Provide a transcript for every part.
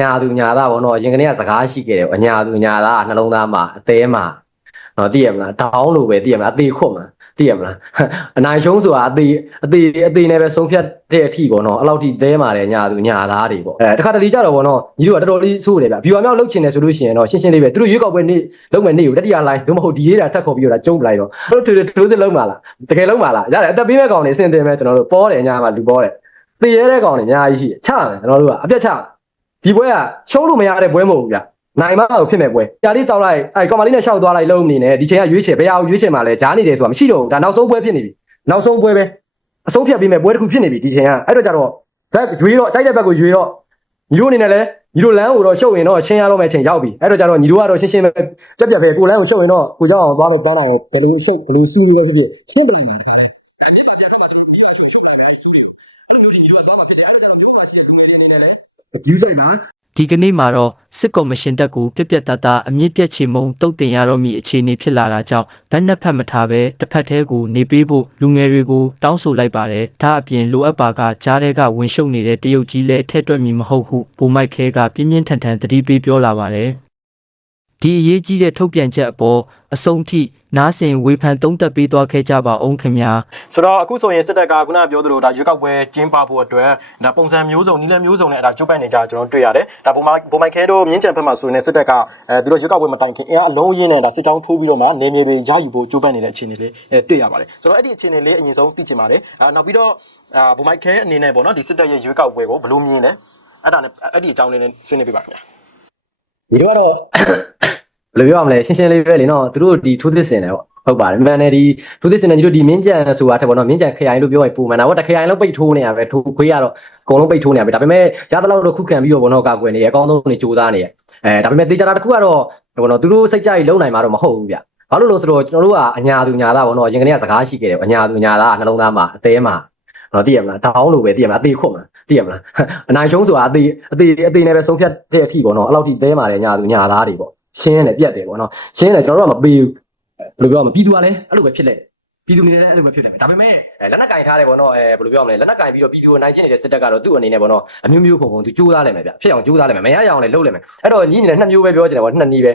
ညာသူညာသားပေါ့နော်အရင်ကနေ့ကစကားရှိခဲ့တယ်ပေါ့အညာသူညာသားနှလုံးသားမှာအသေးမှာနော်သိရမလားဒေါင်းလို့ပဲသိရမလားအသေးခွတ်မှာသိရမလားအနိုင်ရှုံးဆိုတာအသေးအသေးအသေးနဲ့ပဲဆုံးဖြတ်တဲ့အထိပေါ့နော်အဲ့လောက်ထိသဲမာတယ်ညာသူညာသားတွေပေါ့အဲတခါတလေကြတော့ပေါ့နော်ညီတို့ကတော်တော်လေးစိုးတယ်ဗျဘီဝါမြောက်လုတ်ချင်တယ်ဆိုလို့ရှိရင်တော့ရှင်းရှင်းလေးပဲသူတို့ရွေးကောက်ပွဲနေ့လုံးမယ်နေ့ကိုတတိယလိုင်းတို့မဟုတ်ဒီရေးတာထပ်ခေါ်ပြီးတော့ကျုံပလိုက်တော့တို့ထိုးထိုးစစ်လုံးပါလားတကယ်လုံးပါလားရတယ်အသက်ပေးမဲ့ကောင်တွေအစင်တင်မဲ့ကျွန်တော်တို့ပေါ်တယ်ညာမှာလူပေါ်တယ်တည်ရတဲ့ကောင်တွေအများကြီးရှိတယ်ချတယ်ကျွန်တော်တို့ကအပြတ်ချတယ် ဒီပွဲကရှုံးလို့မရတဲ့ပွဲမဟုတ်ဘူးဗျာနိုင်မအောင်ဖြစ်မဲ့ပွဲကြာလေးတောက်လိုက်အဲကောင်မလေးနဲ့ရှောက်သွားလိုက်လုံးမနေနဲ့ဒီချိန်ကရွေးချယ်ဘယ်အောင်ရွေးချယ်မှာလဲကြားနေတယ်ဆိုတာမရှိတော့ဘူးဒါနောက်ဆုံးပွဲဖြစ်နေပြီနောက်ဆုံးပွဲပဲအဆုံးဖြတ်ပြီးမဲ့ပွဲတစ်ခုဖြစ်နေပြီဒီချိန်ကအဲ့တော့ကြတော့ဘက်ရွေးတော့ကြိုက်တဲ့ဘက်ကိုရွေးတော့ညီတို့အနေနဲ့လဲညီတို့လမ်းကိုတော့ရှုပ်ရင်တော့ရှင်းရတော့မယ့်အချိန်ရောက်ပြီအဲ့တော့ကြတော့ညီတို့ကတော့ရှင်းရှင်းပဲပြက်ပြက်ပဲကိုလမ်းကိုရှုပ်ရင်တော့ကိုကြောက်အောင်သွားမယ်ပေါင်းအောင်ဘယ်လိုရှုပ်ဘယ်လိုစီးလို့ပဲဖြစ်ဖြစ်ရှင်းပြလိုက်ပါ ယူဆိုင်မှာဒီကနေ့မှာတော့စစ်ကော်မရှင်တပ်ကိုပြက်ပြက်သားသားအမြင့်ပြက်ချေမုံတုတ်တင်ရတော့မိအခြေအနေဖြစ်လာတာကြောင့်ဗတ်နှစ်ဖက်မထားပဲတစ်ဖက်တည်းကိုနေပေးဖို့လူငယ်တွေကိုတောင်းဆိုလိုက်ပါတယ်။ဒါအပြင်လိုအပ်ပါကကြားတဲ့ကဝင်ရှုပ်နေတဲ့တရုတ်ကြီးလည်းထက်တွက်မီမဟုတ်ဟုဘူမိုက်ခဲကပြင်းပြင်းထန်ထန်သတိပေးပြောလာပါတယ်။ဒီအရေးကြီးတဲ့ထုတ်ပြန်ချက်အပေါ်အဆုံးထိ နားဆင်ဝေဖန်သုံးသပ်ပေးသွားခဲ့ကြပါအောင်ခင်ဗျာ။ဆိုတော့အခုဆိုရင်စစ်တပ်ကခုနကပြောသလိုဒါရွေးကောက်ပွဲကျင်းပဖို့အတွက်ဒါပုံစံမျိုးစုံနီလမျိုးစုံနဲ့ဒါကျုပ်ပိုင်နေကြကျွန်တော်တွေ့ရတယ်ဒါပုံမှန်ပုံမှန်ခဲတို့မြင်းကြံဘက်မှာဆိုရင်စစ်တပ်ကအဲသူတို့ရွေးကောက်ပွဲမတိုင်ခင်အင်အားအလုံးရင်းနဲ့ဒါစစ်ကြောင်းထိုးပြီးတော့မှနေမြေတွေရယူဖို့ကျုပ်ပိုင်နေတဲ့အခြေအနေလေးအဲတွေ့ရပါတယ်ဆိုတော့အဲ့ဒီအခြေအနေလေးအရင်ဆုံးသိချင်ပါတယ်အာနောက်ပြီးတော့အာပုံမှန်ခဲအနေနဲ့ပေါ့နော်ဒီစစ်တပ်ရဲ့ရွေးကောက်ပွဲကိုဘယ်လိုမြင်လဲအဲ့ဒါနဲ့အဲ့ဒီအကြောင်းလေးနဲ့ဆွေးနွေးပြပါခင်ဗျာဒီတော့ကတော့ ဘယ်လိုပြောရမလဲရှင်းရှင်းလေးပဲလေနော်သူတို့ဒီထိုးသစ်စင်တယ်ပေါ့ဟုတ်ပါတယ်မှန်တယ်ဒီထိုးသစ်စင်တယ်ညီတို့ဒီမင်းကြံဆိုတာထက်ပေါ့နော်မင်းကြံခရိုင်လို့ပြောရင်ပုံမှန်တာပေါ့တခရိုင်လုံးပိတ်ထိုးနေရပဲထိုးခွေးရတော့အကုန်လုံးပိတ်ထိုးနေရပဲဒါပေမဲ့ရသလောက်တော့ခုခံပြီးတော့ပေါ့နော်ကာကွယ်နေရအကောင်းဆုံးနေစူးစမ်းနေရအဲဒါပေမဲ့တေချာတာတစ်ခုကတော့ပေါ့နော်သူတို့စိတ်ကြိုက်လုံနိုင်မှာတော့မဟုတ်ဘူးဗျဘာလို့လဲဆိုတော့ကျွန်တော်တို့ကအညာသူညာသားပေါ့နော်အရင်ကနေ့ကစကားရှိခဲ့တယ်အညာသူညာသားနှလုံးသားမှာအသေးမှာနော်သိရမလားဒေါင်းလို့ပဲသိရမလားအသေးခွတ်မှာသိရမလားအနိုင်ရှုံးဆိုတာအသေးအသေးအသေးနဲ့ပဲဆုံးဖြတ်တဲ့အထိပေါ့နော်အဲ့လောက်ထိသေးမာတယ်ညာသူညာသားတွေပေါ့ ရှင်းတယ်ပြတ်တယ်ပေါ့နော်ရှင်းတယ်ကျွန်တော်တို့ကမပေးဘူးဘယ်လိုပြောမလဲပြည်သူကလည်းအဲ့လိုပဲဖြစ်လက်ပြည်သူနေလည်းအဲ့လိုပဲဖြစ်လက်ဒါပေမဲ့လက်နက်ကင်ထားတယ်ပေါ့နော်အဲဘယ်လိုပြောမလဲလက်နက်ကင်ပြီးတော့ပြည်သူကိုနိုင်ချင်းနေတဲ့စစ်တပ်ကတော့သူ့အနေနဲ့ပေါ့နော်အမျိုးမျိုးပုံပုံသူကြိုးစားလိုက်မယ်ဗျဖြစ်အောင်ကြိုးစားလိုက်မယ်မရရအောင်လည်းလုပ်လိုက်မယ်အဲ့တော့ညီအနေနဲ့နှစ်မျိုးပဲပြောချင်တယ်ပေါ့နှစ်နည်းပဲ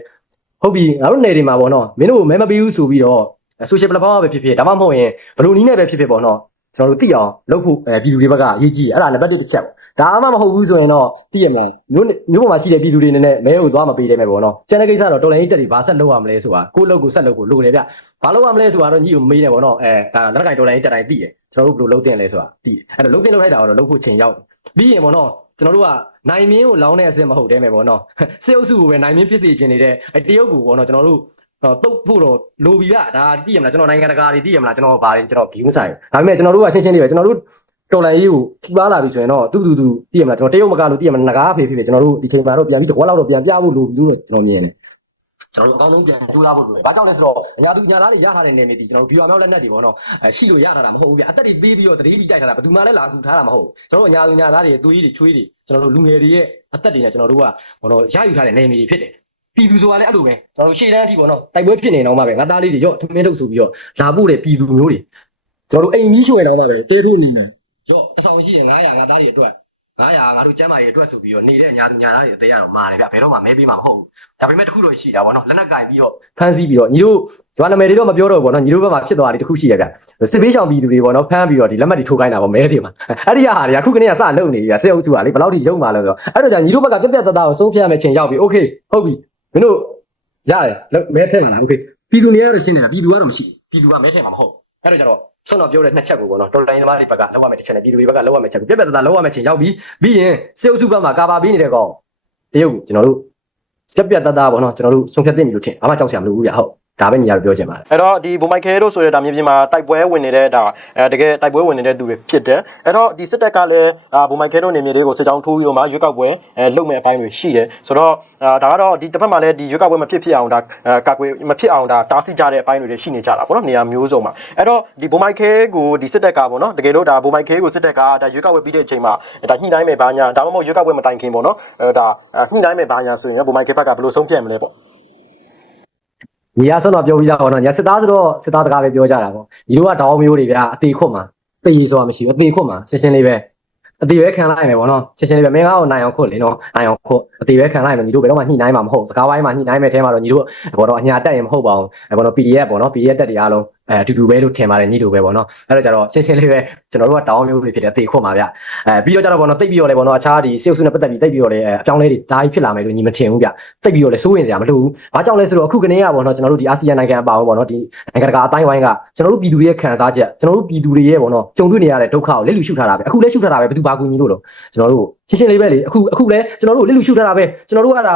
ဟုတ်ပြီငါတို့နေတွေမှာပေါ့နော်မင်းတို့မဲမပေးဘူးဆိုပြီးတော့ social platform ပဲဖြစ်ဖြစ်ဒါမှမဟုတ်ရင်ဘယ်လိုနည်းနဲ့ပဲဖြစ်ဖြစ်ပေါ့နော်ကျွန်တော်တို့သိအောင်လုပ်ဖို့အဲပြည်သူတွေဘက်ကအရေးကြီးတယ်အဲ့ဒါနံပါတ်1တစ်ချက်ပေါ့ ဒါမှမဟုတ်ဘူးဆိုရင်တော့သိရမလားမျိုးမျိုးပေါ်မှာရှိတဲ့ပြည်သူတွေနဲ့မဲကိုသွားမပေးတယ်မဲ့ပေါ့နော်ကျန်တဲ့ကိစ္စတော့တော်လိုင်းတက်တွေဘာဆက်လုပ်ရမလဲဆိုတာကိုယ့်လုပ်ကိုဆက်လုပ်ကိုလိုတယ်ဗျဘာလုပ်ရမလဲဆိုတာတော့ညီကိုမေးတယ်ပေါ့နော်အဲဒါလက်ကင်တော်လိုင်းတက်တိုင်းသိတယ်ကျွန်တော်တို့ဘယ်လိုလုပ်တင်လဲဆိုတာသိတယ်အဲ့တော့လုပ်တင်လုပ်လိုက်တာတော့လုပ်ဖို့ချိန်ရောက်ပြီးရင်ပေါ့နော်ကျွန်တော်တို့ကနိုင်မင်းကိုလောင်းတဲ့အဆင့်မဟုတ်တယ်မဲ့ပေါ့နော်စေအုပ်စုကိုပဲနိုင်မင်းဖြစ်စေခြင်းနေတဲ့အဲတရုတ်ကိုပေါ့နော်ကျွန်တော်တို့တော့တုတ်ဖို့တော့လိုပြီလားဒါသိရမလားကျွန်တော်နိုင်ငံတကာတွေသိရမလားကျွန်တော်ဘာတွေကျွန်တော်ဘီမဆိုင်ဘူးဒါပေမဲ့ကျွန်တော်တို့ကရှင်းရှင်းလေးပဲကျွန်တော်တို့ တော်လန်ရေးကိုထူပါလာပြီဆိုရင်တော့တူတူတူသိရမလားကျွန်တော်တရုတ်မကလို့သိရမလားငကားဖေးဖေးပဲကျွန်တော်တို့ဒီချိန်မှာတော့ပြန်ပြီးတော့လောက်တော့ပြန်ပြဖို့လိုပြီလို့ကျွန်တော်မြင်တယ်ကျွန်တော်တို့အကောင်းဆုံးပြန်ကြိုးစားဖို့လိုတယ်။ဘာကြောင့်လဲဆိုတော့အညာသူညာသားတွေရထားတဲ့နေမြေတီကျွန်တော်တို့ဘီဝါမြောက်လက်နက်တွေပေါ့နော်။အဲရှိလို့ရထားတာမဟုတ်ဘူးဗျ။အသက်တွေပေးပြီးတော့တတိပြီးတိုက်ထားတာဘယ်သူမှလည်းလာကူထားတာမဟုတ်ဘူး။ကျွန်တော်တို့အညာသူညာသားတွေသွေးတွေချွေးတွေကျွန်တော်တို့လူငယ်တွေရဲ့အသက်တွေနဲ့ကျွန်တော်တို့ကဘောတော့ရယူထားတဲ့နေမြေတွေဖြစ်တယ်။ပြည်သူဆိုတာလည်းအဲ့လိုပဲကျွန်တော်တို့ရှေ့တန်းအထိပေါ့နော်တိုက်ပွဲဖြစ်နေတော့မှပဲငါသားလေးတွေရော့ထမင်းထုတ်ဆိုပြီးတော့လာဖို့တဲ့ပြည်သူမျိုးတွေကျွန်တော်တို့အိမ်ကြီးရွှေတော့မှပဲတေးထိုးနေတယ် ရော့တဆောင်ရှိတယ်900ငါသားတွေအတွက်900ငါတို့ကျမ်းမာရေးအတွက်ဆိုပြီးတော့နေတဲ့ညာညာသားတွေအသေးရအောင်မာတယ်ဗျဘယ်တော့မှမဲပေးမှာမဟုတ်ဘူးဒါပေမဲ့တခုတော့ရှိတာပေါ့နော်လက်နက်ကင်ပြီးတော့ဖမ်းဆီးပြီးတော့ညီတို့ဇွာနာမည်တွေတော့မပြောတော့ဘူးပေါ့နော်ညီတို့ဘက်မှာဖြစ်သွားတာတခုရှိရဗျစစ်ပေးဆောင်ပြည်သူတွေပေါ့နော်ဖမ်းပြီးတော့ဒီလက်မှတ်တွေထိုးခိုင်းတာပေါ့မဲတွေမှာအဲ့ဒီဟာတွေကအခုကနေကစလုံနေပြီဗျစစ်အုပ်စုကလေဘယ်လောက်ထိရုံမာလဲဆိုတော့အဲ့တော့じゃညီတို့ဘက်ကပြက်ပြက်သားသားကိုစိုးပြရမယ့်ချိန်ရောက်ပြီโอเคဟုတ်ပြီမင်းတို့ ရတယ်လောက်မဲထဲမှာလားโอเคပြည်သူနေရတော့ရှင်းနေတာပြည်သူကတော့မရှိပြည်သူကမဲထဲမှာမဟုတ်အဲ့တော့ကျတော့ ဆွမ်းတော်ပြောတဲ့နှစ်ချက်ကိုပေါ့နော်တော်လိုင်းသမားတွေဘက်ကလောက်ရမယ့်တစ်ချက်နဲ့ပြည်သူတွေဘက်ကလောက်ရမယ့်ချက်ကိုပြက်ပြက်သားသားလောက်ရမယ့်ချိန်ရောက်ပြီးပြီးရင်စေအုပ်စုဘက်မှာကာပါပေးနေတဲ့ကောင်တရုတ်ကိုကျွန်တော်တို့ပြက်ပြက်သားသားပေါ့နော်ကျွန်တော်တို့ဆုံးဖြတ်သိပြီလို့ထင်ဘာမှကြောက်စရာမလိုဘူးဗျဟုတ် ဒါပဲညီရပြောချင်ပါတယ်အဲ့တော့ဒီဘုံမိုက်ခဲတို့ဆိုတဲ့ဒါမြေပြင်မှာတိုက်ပွဲဝင်နေတဲ့ဒါအဲတကယ်တိုက်ပွဲဝင်နေတဲ့သူတွေဖြစ်တယ်အဲ့တော့ဒီစစ်တပ်ကလည်းအာဘုံမိုက်ခဲတို့နေမြေတွေကိုစစ်ကြောင်းထိုးပြီးတော့မှရွေးကောက်ပွဲအဲလုပ်မဲ့အပိုင်းတွေရှိတယ်ဆိုတော့အာဒါကတော့ဒီတစ်ဖက်မှာလည်းဒီရွေးကောက်ပွဲမဖြစ်ဖြစ်အောင်ဒါအဲကာကွယ်မဖြစ်အောင်ဒါတားဆီးကြတဲ့အပိုင်းတွေလည်းရှိနေကြတာပေါ့နော်နေရာမျိုးစုံမှာအဲ့တော့ဒီဘုံမိုက်ခဲကိုဒီစစ်တပ်ကပေါ့နော်တကယ်လို့ဒါဘုံမိုက်ခဲကိုစစ်တပ်ကဒါရွေးကောက်ပွဲပြီးတဲ့အချိန်မှာဒါညှိနှိုင်းမဲ့ဘာညာဒါမှမဟုတ်ရွေးကောက်ပွဲမတိုင်ခင်ပေါ့နော်အဲဒါညှိနှိုင်းမဲ့ဘာညာဆိုရင်ဘုံမိုက်ခဲဘက်ကဘယ်လိုဆုံးဖြတ်မလဲပေါ့ ညီရဆွမ်းတော်ပြောပြီးသားပေါ့နော်ညီစစ်သားဆိုတော့စစ်သားစကားပဲပြောကြတာပေါ့ညီတို့ကတောင်းမျိုးတွေဗျာအသေးခွတ်မှာတေးဆိုတာမရှိဘူးအသေးခွတ်မှာရှင်းရှင်းလေးပဲအသေးပဲခံလိုက်မယ်ပေါ့နော်ရှင်းရှင်းလေးပဲမင်းကားကိုနိုင်အောင်ခွတ်လေနော်နိုင်အောင်ခွတ်အသေးပဲခံလိုက်မယ်ညီတို့ဘယ်တော့မှညှိနှိုင်းမှာမဟုတ်စကားဝိုင်းမှာညှိနှိုင်းမယ်ထဲမှာတော့ညီတို့ဘောတော့အညာတက်ရင်မဟုတ်ပါဘူးအဲဘောတော့ PDF ပေါ့နော် PDF တက်တွေအားလုံး အဲအတူတူပဲလို့ထင်ပါတယ်ညီတို့ပဲပေါ့နော်အဲ့တော့ကျတော့ရှင်းရှင်းလေးပဲကျွန်တော်တို့ကတောင်းမျိုးလေးဖြစ်တယ်အသေးခွတ်မှာဗျအဲပြီးတော့ကျတော့ဘောနော်တိတ်ပြီးတော့လေဘောနော်အခြားဒီစေုပ်စုနဲ့ပတ်သက်ပြီးတိတ်ပြီးတော့လေအပြောင်းလဲတွေဒါကြီးဖြစ်လာမယ်လို့ညီမထင်ဘူးဗျတိတ်ပြီးတော့လေစိုးရင်စရာမလိုဘူးဘာကြောင့်လဲဆိုတော့အခုကနေကဘောနော်ကျွန်တော်တို့ဒီအာဆီယံနိုင်ငံအပါအဝင်ဘောနော်ဒီနိုင်ငံတကာအတိုင်းဝိုင်းကကျွန်တော်တို့ပြည်သူတွေရဲ့ခံစားချက်ကျွန်တော်တို့ပြည်သူတွေရဲ့ဘောနော်ကြုံတွေ့နေရတဲ့ဒုက္ခကိုလက်လူရှုထားတာပဲအခုလက်ရှုထားတာပဲဘယ်သူဘာကူညီလို့လို့ကျွန်တော်တို့ရှင်းရှင်းလေးပဲလေအခုအခုလဲကျွန်တော်တို့လစ်လူရှုထားတာပဲကျွန်တော်တို့ကဒါ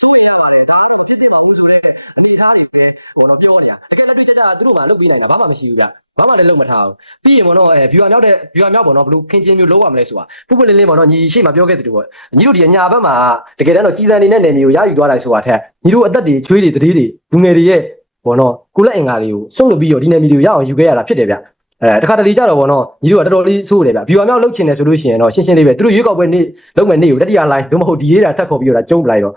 ဆိုရပါတယ်ဒါကတော့ဖြစ်တဲ့ပါဘူးဆိုတော့အနေအထားတွေပဲဟိုတော့ပြောရတကယ်လက်တွေ့ကြကြသူတို့မှလုပ်ပြီးနိုင်တာဘာမှမရှိဘူးဗျဘာမှလည်းလုပ်မထားဘူးပြီးရင်ဘောနော်အဲ viewer မြောက်တဲ့ viewer မြောက်ဘောနော်ဘလို့ခင်ချင်းမျိုးလုံးဝမလဲဆိုတာပုပ်ပုလေးလေးဘောနော်ညီရှိမှပြောခဲ့တဲ့တူပေါ့ညီတို့ဒီညာဘက်မှာတကယ်တမ်းတော့ကြီးစံနေနဲ့နေမျိုးရယူသွားလိုက်ဆိုတာထက်ညီတို့အသက်တွေချွေးတွေတတိတွေလူငယ်တွေရဲ့ဘောနော်ကုလက်အင်္ဂါတွေကိုစုံလို့ပြီးတော့ဒီနယ်မီတွေကိုရအောင်ယူခဲ့ရတာဖြစ်တယ်ဗျ အဲတခါတလေကြတော့ဘောနော်ညီတို့ကတော်တော်လေးစိုးတယ်ဗျ viewer မြောက်လုပ်ချင်တယ်ဆိုလို့ရှိရင်တော့ရှင်းရှင်းလေးပဲသူတို့ရွေးကောက်ပွဲနေ့လုံးမယ်နေ့ကိုတတိယလိုင်းတို့မဟုတ်ဒီရေးတာထပ်ခေါ်ပြီးတော့ကျုံးပလိုက်တော့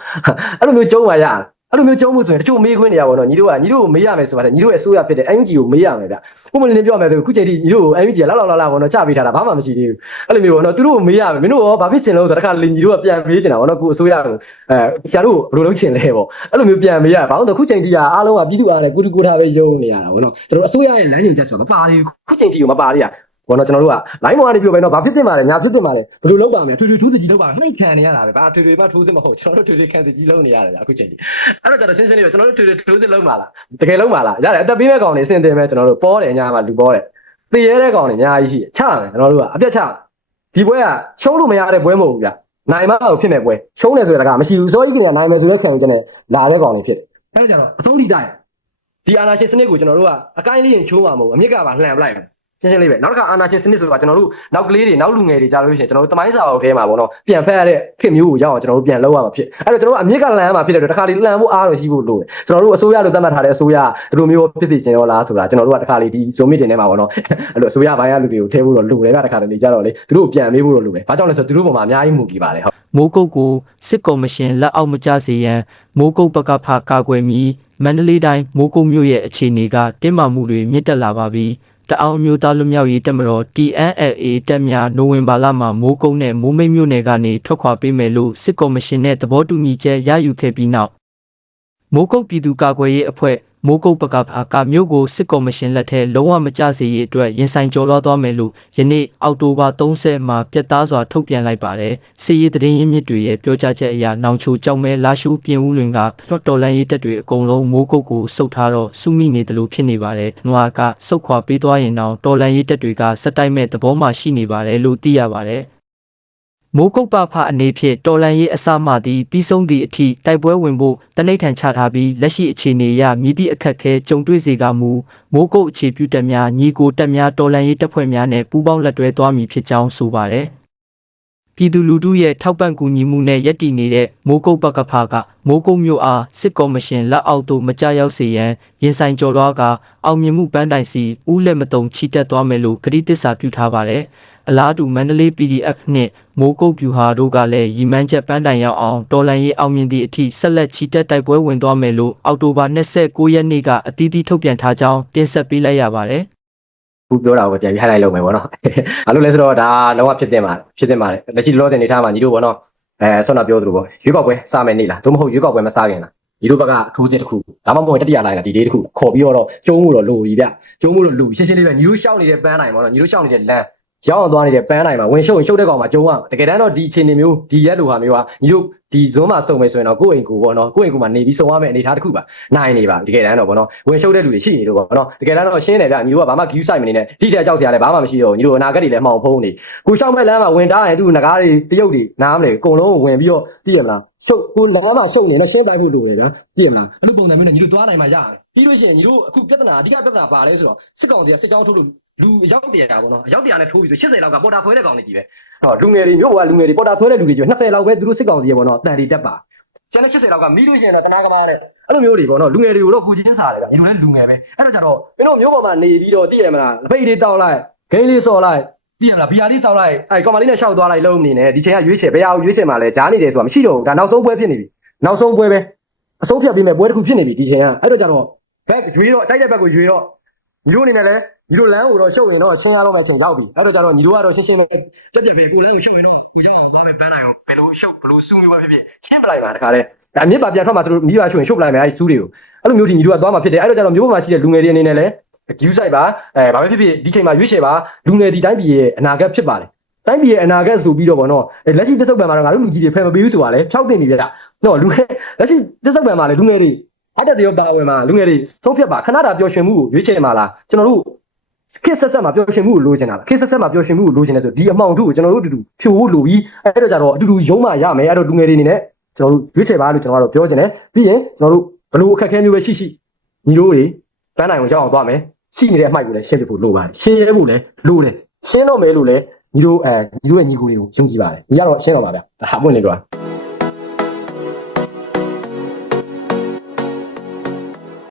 အဲ့လိုမျိုးကျုံးပါရ အဲ့လိုမျိုးကျုံးမှုဆိုရင်တချို့မေးခွန်းနေရပါတော့ညီတို့ကညီတို့ကိုမေးရမယ်ဆိုပါတယ်ညီတို့ရဲ့အစိုးရဖြစ်တဲ့ UNG ကိုမေးရမယ်ဗျပုံမှန်လေးပြောရမယ်ဆိုခုချိန်ထိညီတို့ကို UNG ကလောက်လောက်လောက်လောက်ဘောနော်ချပေးထားတာဘာမှမရှိသေးဘူးအဲ့လိုမျိုးပေါ့နော်သူတို့ကိုမေးရမယ်မင်းတို့ရောဘာဖြစ်ချင်လို့ဆိုတော့တခါလေညီတို့ကပြန်မေးချင်တာပေါ့နော်ကိုအစိုးရကိုအဲဆရာတို့ကိုဘယ်လိုလုပ်ချင်လဲပေါ့အဲ့လိုမျိုးပြန်မေးရဘာလို့လဲခုချိန်ထိကအားလုံးကပြည်သူအားလည်းကိုတူကိုထားပဲယုံနေရတာပေါ့နော်ကျွန်တော်အစိုးရရဲ့လမ်းညွှန်ချက်ဆိုတာမပါသေးဘူးခုချိန်ထိကိုမပါသေးရ ဘောနော်ကျွန်တော်တို့က line ပေါ်ကနေပြောပဲတော့ဘာဖြစ်တင်ပါလဲညာဖြစ်တင်ပါလဲဘယ်လိုလုပ်ပါမလဲထွေထွေထိုးစကြီးလုပ်ပါမယ်နှိမ့်ခံနေရတာပဲဘာထွေထွေမှထိုးစမဟုတ်ကျွန်တော်တို့ထွေထွေခံစကြီးလုပ်နေရတယ်အခုချိန်ထိအဲ့တော့ကျွန်တော်ရှင်းရှင်းလေးပဲကျွန်တော်တို့ထွေထွေထိုးစလုပ်ပါလားတကယ်လုပ်ပါလားရတယ်အသက်ပေးမဲ့ကောင်တွေအစင်တင်မဲ့ကျွန်တော်တို့ပေါ်တယ်ညာမှာလူပေါ်တယ်သေရဲတဲ့ကောင်တွေအများကြီးရှိချမယ်ကျွန်တော်တို့ကအပြတ်ချဒီပွဲကရှုံးလို့မရတဲ့ပွဲမဟုတ်ဘူးဗျနိုင်မလို့ဖြစ်မဲ့ပွဲရှုံးတယ်ဆိုတဲ့ကမရှိဘူးစောကြီးကနေနိုင်မယ်ဆိုတဲ့ခံယူချက်နဲ့လာတဲ့ကောင်တွေဖြစ်တယ်အဲ့ဒါကြတော့အဆုံးထိတိုက်ဒီအာနာရှင်စနစ်ကိုကျွန်တော်တို့ကအကိုင်းလေးရင်ချိုးမှာမဟုတ်အမြစ်ကပါလှန်ပလိုက်မယ် ရှင်းရှင်းလေးပဲနောက်တစ်ခါအာနာရှင်စနစ်ဆိုတာကျွန်တော်တို့နောက်ကလေးတွေနောက်လူငယ်တွေကြားလို့ရှိရင်ကျွန်တော်တို့တမိုင်းစာအုပ်ထဲမှာပေါ့နော်ပြန်ဖက်ရတဲ့ခင်မျိုးကိုရအောင်ကျွန်တော်တို့ပြန်လောက်ရမှာဖြစ်အဲ့တော့ကျွန်တော်တို့အမြစ်ကလန်ရမှာဖြစ်တဲ့အတွက်တစ်ခါလေးလန်ဖို့အားတော့ရှိဖို့လိုတယ်ကျွန်တော်တို့အစိုးရလို့သတ်မှတ်ထားတဲ့အစိုးရဒီလိုမျိုးဖြစ်သိချင်ရောလားဆိုတာကျွန်တော်တို့ကတစ်ခါလေးဒီ zoom meeting ထဲမှာပေါ့နော်အဲ့လိုအစိုးရဘိုင်းရလူတွေကိုထည့်ဖို့တော့လိုတယ်ကတစ်ခါလေးကြတော့လေသူတို့ပြန်မေးဖို့တော့လိုတယ်ဘာကြောင့်လဲဆိုတော့သူတို့ပေါ်မှာအများကြီးမူတည်ပါတယ်ဟုတ်မိုးကုတ်ကိုစစ်ကော်မရှင်လက်အောက်မကျစေရန်မိုးကုတ်ပကဖကာကွယ်မီမန္တလေးတိုင်းမိုးကုတ်မြို့ရဲ့အခြေအနေကတင်းမာမှုတွေမြင့်တက်လာပါပြီ တအောင်အမျိုးသားလူမျိုးရေးတက်မတော် TNLA တက်များနိုဝင်ဘာလမှာမိုးကုတ်နဲ့မိုးမိတ်မြို့နယ်ကနေထွက်ခွာပေးမယ်လို့စစ်ကော်မရှင်နဲ့သဘောတူညီချက်ရယူခဲ့ပြီးနောက်မိုးကုတ်ပြည်သူ့ကာကွယ်ရေးအဖွဲ့ မိုးကုတ်ပကဖာကမြို့ကိုစစ်ကော်မရှင်လက်ထဲလုံးဝမကျစေရေးအတွက်ရင်ဆိုင်ကြော်လွှားသွားမယ်လို့ယနေ့အောက်တိုဘာ30မှာပြတ်သားစွာထုတ်ပြန်လိုက်ပါတယ်စစ်ရေးသတင်းရင်းမြစ်တွေရဲ့ပြောကြားချက်အရနောင်ချိုကြောက်မဲလာရှုပြင်ဦးလွင်ကဖလော့တော်လန်ရေးတပ်တွေအကုန်လုံးမိုးကုတ်ကိုစုပ်ထားတော့စုမိနေတယ်လို့ဖြစ်နေပါတယ်။နွားကစုပ်ခွာပေးသွားရင်တော့တော်လန်ရေးတပ်တွေကစက်တိုက်မဲ့သဘောမှရှိနေပါတယ်လို့သိရပါတယ်။ မိုးကုတ်ပဖအနေဖြင့်တော်လန်ရေးအစမှသည်ပြီးဆုံးသည့်အထိတိုက်ပွဲဝင်ဖို့တနိဋ္ဌံချထားပြီးလက်ရှိအခြေအနေအရမြည်သည့်အခက်အခဲကြုံတွေ့စေကမူမိုးကုတ်အခြေပြုတပ်များညီကိုတပ်များတော်လန်ရေးတပ်ဖွဲ့များနဲ့ပူးပေါင်းလက်တွဲသွားမည်ဖြစ်ကြောင်းဆိုပါတယ်။ပြည်သူလူထုရဲ့ထောက်ပံ့ကူညီမှုနဲ့ယက်တည်နေတဲ့မိုးကုတ်ပကဖာကမိုးကုတ်မျိုးအားစစ်ကော်မရှင်လက်အောက်သို့မကြရောက်စေရန်ရင်ဆိုင်ကြော်လွှားကအောင်မြင်မှုပန်းတိုင်စီဦးလက်မတုံချီတက်သွားမယ်လို့ကတိသစ္စာပြုထားပါတယ်။ အလားတူမန္တလေး PDF နှင့်မိုးကုတ်ပြူဟာတို့ကလည်းရီမန်းချက်ပန်းတိုင်ရောက်အောင်တော်လန်ရေးအောင်မြင်သည့်အထိဆက်လက်ချီတက်တိုက်ပွဲဝင်သွားမယ်လို့အောက်တိုဘာ29ရက်နေ့ကအသီးသီးထုတ်ပြန်ထားကြောင်းတင်ဆက်ပေးလိုက်ရပါတယ်။ခုပြောတာကိုပြန်ပြီး highlight လုပ်မယ်ပေါ့နော်ဘာလို့လဲဆိုတော့ဒါလုံးဝဖြစ်တင်ပါတယ်ဖြစ်တင်ပါတယ်လက်ရှိလောတဲ့အနေထားမှာညီတို့ပေါ့နော်အဲဆောနာပြောသလိုပေါ့ရွေးကောက်ပွဲစမယ်နေလားသို့မဟုတ်ရွေးကောက်ပွဲမစခင်လားညီတို့ဘက်ကထိုးစစ်တစ်ခုဒါမှမဟုတ်တတိယလိုင်းလားဒီဒေးတစ်ခုခေါ်ပြီးတော့ကျုံးမှုတော့လိုပြီဗျကျုံးမှုတော့လူရှင်းရှင်းလေးပဲညီတို့ရှောက်နေတဲ့ပန်းနိုင်ပေါ့နော်ညီတို့ရှောက်နေတဲ့လမ်း ရောက်အောင်သွားနေတဲ့ပန်းနိုင်မှာဝင်ရှုပ်ရင်ရှုပ်တဲ့ကောင်မှာကျုံးရတကယ်တမ်းတော့ဒီအခြေအနေမျိုးဒီရက်လိုဟာမျိုးကညီတို့ဒီဇွန်းမှာစုံမယ်ဆိုရင်တော့ကိုယ့်အိမ်ကိုပေါ့နော်ကိုယ့်အိမ်ကိုမှနေပြီးစုံရမယ့်အနေအထားတစ်ခုပါနိုင်နေပါတကယ်တမ်းတော့ပေါ့နော်ဝင်ရှုပ်တဲ့လူတွေရှိနေတော့ပေါ့နော်တကယ်တမ်းတော့ရှင်းတယ်ဗျညီတို့ကဘာမှ view site မနေနဲ့ဒီတဲ့ကြောက်စရာလည်းဘာမှမရှိတော့ညီတို့အနာဂတ်တွေလည်းမှောင်ဖုံးနေကိုရှောက်မဲ့လမ်းမှာဝင်တားရင်သူငကားတွေတရုတ်တွေနားမလဲအကုန်လုံးကိုဝင်ပြီးတော့သိရမလားရှုပ်ကိုလမ်းမှာရှုပ်နေမှရှင်းပြဖို့လိုတယ်ဗျသိရမလားအဲ့လိုပုံစံမျိုးနဲ့ညီတို့သွားနိုင်မှာရတယ်ပြီးလို့ရှိရင်ညီတို့အခုပြဿနာအဓိကပြဿနာပါလဲဆိုတော့စစ်ကောင်စီကစစ်ကြောင်းထုတ်လို့ လူအယောက်တရာပေါ့နော်အယောက်တရာနဲ့ထိုးပြီးဆို80လောက်ကပေါ်တာဆွဲတဲ့ကောင်တွေကြီးပဲဟောလူငယ်တွေမြို့ကလူငယ်တွေပေါ်တာဆွဲတဲ့လူတွေကြီးပဲ20လောက်ပဲသူတို့စစ်ကောင်စီရပေါ့နော်တန်တီတက်ပါကျန်တဲ့80လောက်ကမီးလို့ရှိရင်တော့တနာကမားနဲ့အဲ့လိုမျိုးတွေပေါ့နော်လူငယ်တွေကိုတော့ကိုချင်းစားတယ်ဗျညီတို့လည်းလူငယ်ပဲအဲ့တော့ကြတော့မင်းတို့မျိုးပေါ်မှာနေပြီးတော့သိရမလားလက်ပိတ်လေးတောက်လိုက်ဂိမ်းလေးစော်လိုက်သိရမလားဘီယာလေးတောက်လိုက်အဲကောင်မလေးနဲ့ရှောက်သွားလိုက်လုံးနေနဲ့ဒီချိန်ကရွေးချယ်ဘယ်ဟာကိုရွေးချယ်မှာလဲဂျားနေတယ်ဆိုတာမရှိတော့ဘူးဒါနောက်ဆုံးပွဲဖြစ်နေပြီနောက်ဆုံးပွဲပဲအဆုံးဖြတ်ပေးမယ်ပွဲတစ်ခုဖြစ်နေပြီဒီချိန်ကအဲ့တော့ကြတော့ဘက်ရွေးတော့တိုက်တဲ့ဘက်ကိုရွေးတော့ ညီတို့အနေနဲ့လည်းညီတို့လမ်းကိုတော့ရှုပ်ရင်တော့ရှင်းရတော့မယ့်ချိန်ရောက်ပြီအဲ့တော့ကြတော့ညီတို့ကတော့ရှင်းရှင်းပဲပြက်ပြက်ပဲကိုလမ်းကိုရှုပ်ရင်တော့ကိုရောက်အောင်သွားမယ်ပန်းနိုင်အောင်ဘယ်လိုရှုပ်ဘယ်လိုစူးမျိုးပဲဖြစ်ဖြစ်ရှင်းပလိုက်ပါတခါတည်းဒါမြစ်ပါပြန်ထွက်မှာသူတို့မိဘရှုပ်ရင်ရှုပ်ပလိုက်မယ်အဲ့ဒီစူးတွေကိုအဲ့လိုမျိုးဒီညီတို့ကသွားမှာဖြစ်တယ်အဲ့တော့ကြတော့မျိုးပေါ်မှာရှိတဲ့လူငယ်တွေအနေနဲ့လည်း view site ပါအဲဘာပဲဖြစ်ဖြစ်ဒီချိန်မှာရွေးချယ်ပါလူငယ်ဒီတိုင်းပြည်ရဲ့အနာဂတ်ဖြစ်ပါတယ်တိုင်းပြည်ရဲ့အနာဂတ်ဆိုပြီးတော့ဗောနော်အဲလက်ရှိပစ္စုပန်မှာတော့ငါတို့လူကြီးတွေဖယ်မပေးဘူးဆိုတာလေဖျောက်တင်နေပြတာနော်လူငယ်လက်ရှိပစ္စုပန်မှာလေလူငယ်တွေ အဲ့တဲ့တရောပါဝင်မှာလူငယ်တွေဆုံးဖြတ်ပါခဏတာပျော်ရွှင်မှုကိုရွေးချယ်မှာလားကျွန်တော်တို့ခစ်ဆက်ဆက်မှာပျော်ရွှင်မှုကိုလိုချင်တာလားခစ်ဆက်ဆက်မှာပျော်ရွှင်မှုကိုလိုချင်တယ်ဆိုဒီအမှောင်ထုကိုကျွန်တော်တို့အတူတူဖြိုဖို့လိုပြီးအဲ့တော့ကြတော့အတူတူရုံးမှရမယ်အဲ့တော့လူငယ်တွေအနေနဲ့ကျွန်တော်တို့ရွေးချယ်ပါလို့ကျွန်တော်ကတော့ပြောချင်တယ်ပြီးရင်ကျွန်တော်တို့ဘလို့အခက်အခဲမျိုးပဲရှိရှိညီတို့တွေပန်းနိုင်ကိုရောက်အောင်သွားမယ်ရှိနေတဲ့အမိုက်ကိုလည်းရှင်းပြဖို့လိုပါတယ်ရှင်းရဲဖို့လည်းလိုတယ်ရှင်းတော့မယ်လို့လည်းညီတို့အဲညီတို့ရဲ့ညီကိုတွေကိုယုံကြည်ပါတယ်ညီကတော့ရှင်းတော့ပါဗျာဒါဟာပွင့်နေတော့